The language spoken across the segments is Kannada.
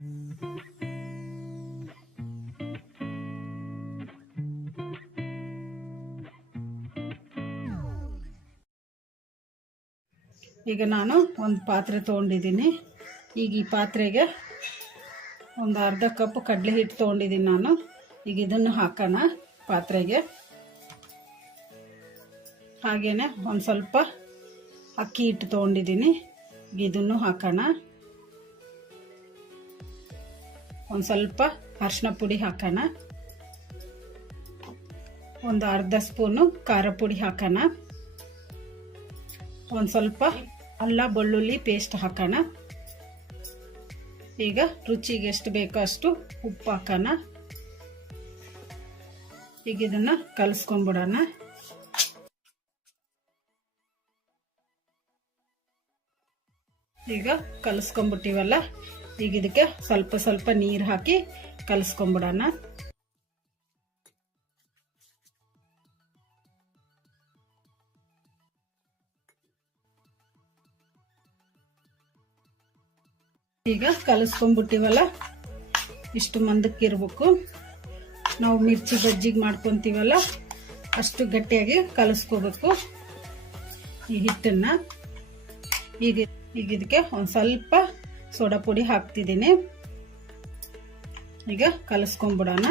ಈಗ ನಾನು ಒಂದು ಪಾತ್ರೆ ತೊಗೊಂಡಿದ್ದೀನಿ. ಈಗ ಈ ಪಾತ್ರೆಗೆ ಒಂದು ಅರ್ಧ ಕಪ್ ಕಡಲೆ ಹಿಟ್ಟು ತೊಗೊಂಡಿದ್ದೀನಿ ನಾನು. ಈಗ ಇದನ್ನು ಹಾಕೋಣ ಪಾತ್ರೆಗೆ. ಹಾಗೇನೆ ಒಂದು ಸ್ವಲ್ಪ ಅಕ್ಕಿ ಹಿಟ್ಟು ತೊಗೊಂಡಿದ್ದೀನಿ. ಈಗ ಇದನ್ನು ಹಾಕೋಣ. ಒಂದು ಸ್ವಲ್ಪ ಅರಿಶಿನ ಪುಡಿ ಹಾಕೋಣ. ಒಂದು ಅರ್ಧ ಸ್ಪೂನು ಖಾರ ಪುಡಿ ಹಾಕೋಣ. ಒಂದು ಸ್ವಲ್ಪ ಅಲ್ಲ ಬೆಳ್ಳುಳ್ಳಿ ಪೇಸ್ಟ್ ಹಾಕೋಣ. ಈಗ ರುಚಿಗೆ ಎಷ್ಟು ಬೇಕೋ ಅಷ್ಟು ಉಪ್ಪು ಹಾಕೋಣ. ಈಗ ಇದನ್ನ ಕಲಸ್ಕೊಂಡ್ಬಿಡೋಣ. ಈಗ ಕಲಸ್ಕೊಂಡ್ಬಿಟ್ಟಿವಲ್ಲ, ಈಗ ಇದಕ್ಕೆ ಸ್ವಲ್ಪ ಸ್ವಲ್ಪ ನೀರು ಹಾಕಿ ಕಲಸ್ಕೊಂಡ್ಬಿಡೋಣ. ಈಗ ಕಲಸ್ಕೊಂಡ್ಬಿಟ್ಟಿವಲ್ಲ, ಇಷ್ಟು ಮಂದಕ್ಕಿರ್ಬೇಕು. ನಾವು ಮಿರ್ಚಿ ಬಜ್ಜಿಗೆ ಮಾಡ್ಕೊಂತೀವಲ್ಲ ಅಷ್ಟು ಗಟ್ಟಿಯಾಗಿ ಕಲಸ್ಕೋಬೇಕು ಈ ಹಿಟ್ಟನ್ನ. ಈಗ ಇದಕ್ಕೆ ಒಂದು ಸ್ವಲ್ಪ ಸೋಡಾ ಪುಡಿ ಹಾಕ್ತಿದ್ದೀನಿ. ಈಗ ಕಲಸ್ಕೊಂಡ್ಬಿಡೋಣ.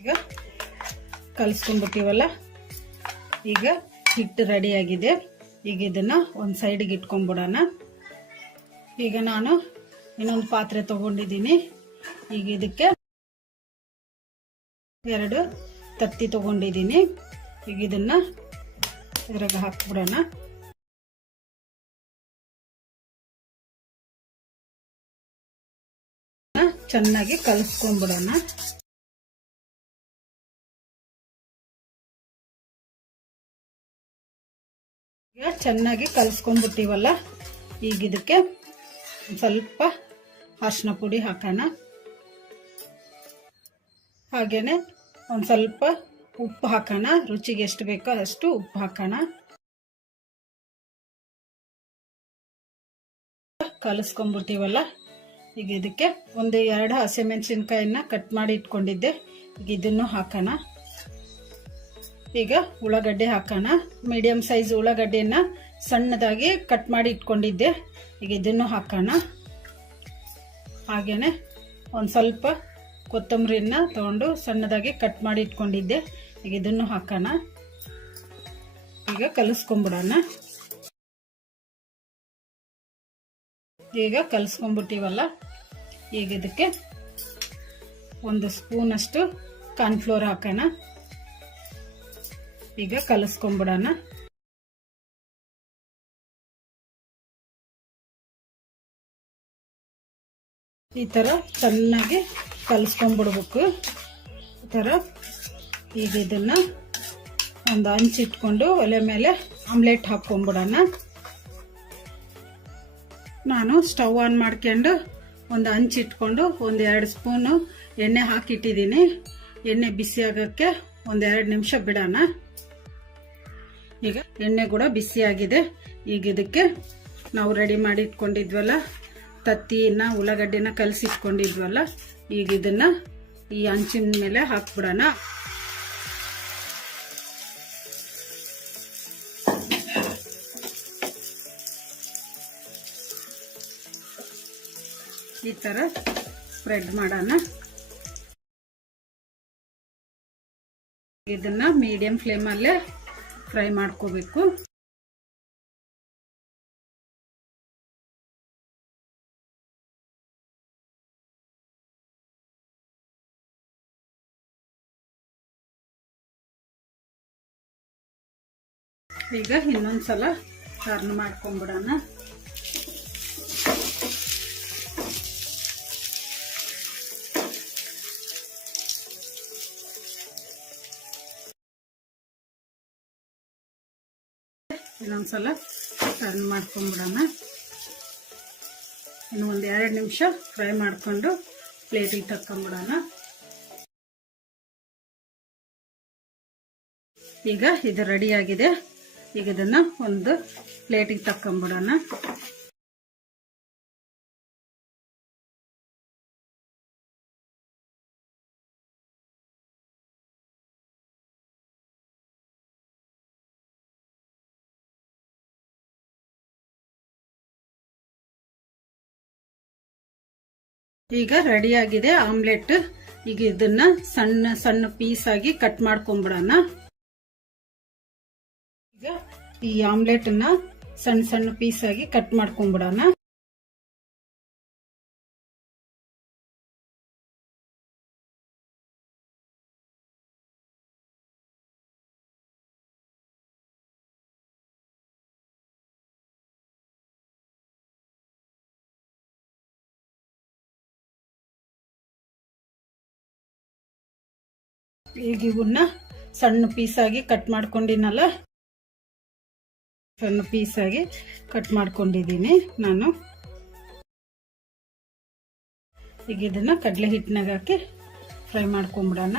ಈಗ ಕಲಸ್ಕೊಂಡ್ಬಿಟ್ಟಿವಲ್ಲ, ಈಗ ಹಿಟ್ಟು ರೆಡಿ ಆಗಿದೆ. ಈಗ ಇದನ್ನ ಒಂದು ಸೈಡ್ಗೆ ಇಟ್ಕೊಂಡ್ಬಿಡೋಣ. ಈಗ ನಾನು ಇನ್ನೊಂದು ಪಾತ್ರೆ ತಗೊಂಡಿದ್ದೀನಿ. ಈಗ ಇದಕ್ಕೆ 2 ತತ್ತಿ ತಗೊಂಡಿದ್ದೀನಿ. ಈಗ ಇದನ್ನ ಇದ್ರಾಗ ಹಾಕ್ಬಿಡೋಣ. ಚೆನ್ನಾಗಿ ಕಲಸ್ಕೊಂಡ್ಬಿಡೋಣ. ಈಗ ಚೆನ್ನಾಗಿ ಕಲಸ್ಕೊಂಡ್ಬಿಟ್ಟಿವಲ್ಲ, ಈಗ ಇದಕ್ಕೆ ಸ್ವಲ್ಪ ಅರಿಶಿನ ಪುಡಿ ಹಾಕೋಣ. ಹಾಗೇನೆ ಒಂದು ಸ್ವಲ್ಪ ಉಪ್ಪು ಹಾಕೋಣ. ರುಚಿಗೆ ಎಷ್ಟು ಬೇಕೋ ಅಷ್ಟು ಉಪ್ಪು ಹಾಕೋಣ. ಕಲಸ್ಕೊಂಡ್ಬಿಡ್ತೀವಲ್ಲ, ಈಗ ಇದಕ್ಕೆ ಒಂದು 2 ಹಸಿಮೆಣಸಿನ್ಕಾಯಿನ ಕಟ್ ಮಾಡಿ ಇಟ್ಕೊಂಡಿದ್ದೆ. ಈಗ ಇದನ್ನು ಹಾಕೋಣ. ಈಗ ಉಳ್ಳಾಗಡ್ಡೆ ಹಾಕೋಣ. ಮೀಡಿಯಂ ಸೈಜ್ ಉಳ್ಳಾಗಡ್ಡೆನ ಸಣ್ಣದಾಗಿ ಕಟ್ ಮಾಡಿ ಇಟ್ಕೊಂಡಿದ್ದೆ. ಈಗ ಇದನ್ನು ಹಾಕೋಣ. ಹಾಗೇನೆ ಒಂದು ಸ್ವಲ್ಪ ಕೊತ್ತಂಬರಿನ ತಗೊಂಡು ಸಣ್ಣದಾಗಿ ಕಟ್ ಮಾಡಿ ಇಟ್ಕೊಂಡಿದ್ದೆ. ಈಗ ಇದನ್ನು ಹಾಕೋಣ. ಈಗ ಕಲಸ್ಕೊಂಡ್ಬಿಡೋಣ. ಈಗ ಕಲಸ್ಕೊಂಡ್ಬಿಟ್ಟಿವಲ್ಲ, ಈಗ ಇದಕ್ಕೆ 1 ಸ್ಪೂನ್ ಅಷ್ಟು ಕಾರ್ನ್ಫ್ಲೋರ್ ಹಾಕೋಣ. ಈಗ ಕಲಸ್ಕೊಂಡ್ಬಿಡೋಣ. ಈ ತರ ಚೆನ್ನಾಗಿ ಕಲಸ್ಕೊಂಡ್ಬಿಡ್ಬೇಕು. ಈ ತರ ಈಗ ಇದನ್ನ ಒಂದು ಹಂಚಿಟ್ಕೊಂಡು ಒಲೆ ಮೇಲೆ ಆಮ್ಲೆಟ್ ಹಾಕೊಂಡ್ಬಿಡೋಣ. ನಾನು ಸ್ಟವ್ ಆನ್ ಮಾಡ್ಕೊಂಡು ಒಂದು ಹಂಚಿಟ್ಕೊಂಡು ಒಂದು 2 ಸ್ಪೂನು ಎಣ್ಣೆ ಹಾಕಿಟ್ಟಿದ್ದೀನಿ. ಎಣ್ಣೆ ಬಿಸಿ ಆಗೋಕ್ಕೆ ಒಂದು 2 ನಿಮಿಷ ಬಿಡೋಣ. ಈಗ ಎಣ್ಣೆ ಕೂಡ ಬಿಸಿ ಆಗಿದೆ. ಈಗ ಇದಕ್ಕೆ ನಾವು ರೆಡಿ ಮಾಡಿ ಇಟ್ಕೊಂಡಿದ್ವಲ್ಲ ತತ್ತಿನ ಉಳ್ಳಾಗಡ್ಡಿನ ಕಲಸಿಟ್ಕೊಂಡಿದ್ವಲ್ಲ, ಈಗ ಇದನ್ನ ಈ ಹಂಚಿನ ಮೇಲೆ ಹಾಕ್ಬಿಡೋಣ. ಈ ತರ ಸ್ಪ್ರೆಡ್ ಮಾಡೋಣ. ಇದನ್ನ ಮೀಡಿಯಂ ಫ್ಲೇಮಲ್ಲೇ ಫ್ರೈ ಮಾಡ್ಕೋಬೇಕು. ಈಗ ಇನ್ನೊಂದ್ಸಲ ಟರ್ನ್ ಮಾಡ್ಕೊಂಡ್ಬಿಡೋಣ. ಇನ್ನೊಂದ್ಸಲ ಟರ್ನ್ ಮಾಡ್ಕೊಂಡ್ಬಿಡೋಣ. ಇನ್ನು ಒಂದು 2 ನಿಮಿಷ ಫ್ರೈ ಮಾಡ್ಕೊಂಡು ಪ್ಲೇಟಿಗೆ ತಕ್ಕೊಂಡ್ಬಿಡೋಣ. ಈಗ ಇದು ರೆಡಿ ಆಗಿದೆ. ಈಗ ಇದನ್ನ ಒಂದು ಪ್ಲೇಟಿಗೆ ತಕ್ಕೊಂಬಿಡೋಣ. ಈಗ ರೆಡಿ ಆಗಿದೆ ಆಮ್ಲೆಟ್. ಈಗ ಇದನ್ನ ಸಣ್ಣ ಸಣ್ಣ ಪೀಸ್ ಆಗಿ ಕಟ್ ಮಾಡ್ಕೊಂಡ್ಬಿಡೋಣ. ಈಗ ಈ ಆಮ್ಲೆಟ್ ನ ಸಣ್ಣ ಸಣ್ಣ ಪೀಸ್ ಆಗಿ ಕಟ್ ಮಾಡ್ಕೊಂಡ್ಬಿಡೋಣ. ಈಗ ಇವನ್ನ ಸಣ್ಣ ಪೀಸ್ ಆಗಿ ಕಟ್ ಮಾಡ್ಕೊಂಡಿನಲ್ಲ, ಸಣ್ಣ ಪೀಸ್ ಆಗಿ ಕಟ್ ಮಾಡ್ಕೊಂಡಿದ್ದೀನಿ ನಾನು. ಈಗ ಇದನ್ನ ಕಡಲೆ ಹಿಟ್ಟಿನಾಗ ಹಾಕಿ ಫ್ರೈ ಮಾಡ್ಕೊಂಡ್ಬಿಡೋಣ.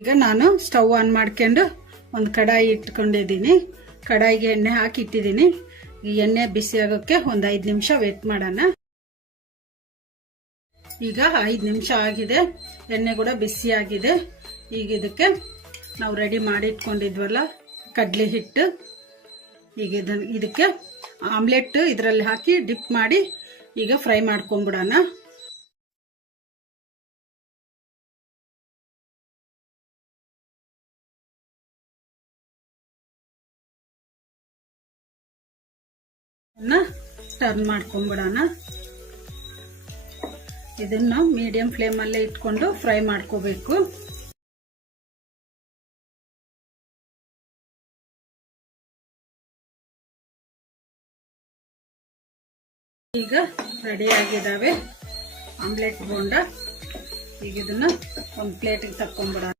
ಈಗ ನಾನು ಸ್ಟವ್ ಆನ್ ಮಾಡ್ಕೊಂಡು ಒಂದು ಕಡಾಯಿ ಇಟ್ಕೊಂಡಿದ್ದೀನಿ. ಕಡಾಯಿಗೆ ಎಣ್ಣೆ ಹಾಕಿ ಇಟ್ಟಿದ್ದೀನಿ. ಈ ಎಣ್ಣೆ ಬಿಸಿ ಆಗೋಕ್ಕೆ ಒಂದು 5 ನಿಮಿಷ ವೇಟ್ ಮಾಡೋಣ. ಈಗ 5 ನಿಮಿಷ ಆಗಿದೆ, ಎಣ್ಣೆ ಕೂಡ ಬಿಸಿ ಆಗಿದೆ. ಈಗ ಇದಕ್ಕೆ ನಾವು ರೆಡಿ ಮಾಡಿ ಇಟ್ಕೊಂಡಿದ್ವಲ್ಲ ಕಡಲೆ ಹಿಟ್ಟು, ಈಗ ಇದಕ್ಕೆ ಆಮ್ಲೆಟ್ ಇದರಲ್ಲಿ ಹಾಕಿ ಡಿಪ್ ಮಾಡಿ ಈಗ ಫ್ರೈ ಮಾಡ್ಕೊಂಡ್ಬಿಡೋಣ. ಟರ್ನ್ ಮಾಡ್ಕೊಂಡ್ಬಿಡೋಣ. ಇದನ್ನ ಮೀಡಿಯಂ ಫ್ಲೇಮ್ ಅಲ್ಲೇ ಇಟ್ಕೊಂಡು ಫ್ರೈ ಮಾಡ್ಕೋಬೇಕು. ಈಗ ರೆಡಿ ಆಗಿದಾವೆ ಆಮ್ಲೆಟ್ ಬೋಂಡ. ಈಗ ಇದನ್ನ ಒಂದು ಪ್ಲೇಟಿಗೆ ತಕ್ಕೊಂಡ್ಬಿಡೋಣ.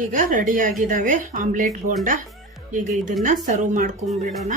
ಈಗ ರೆಡಿ ಆಗಿದಾವೆ ಆಮ್ಲೆಟ್ ಬೋಂಡ. ಈಗ ಇದನ್ನ ಸರ್ವ್ ಮಾಡ್ಕೊಂಡ್ಬಿಡೋಣ.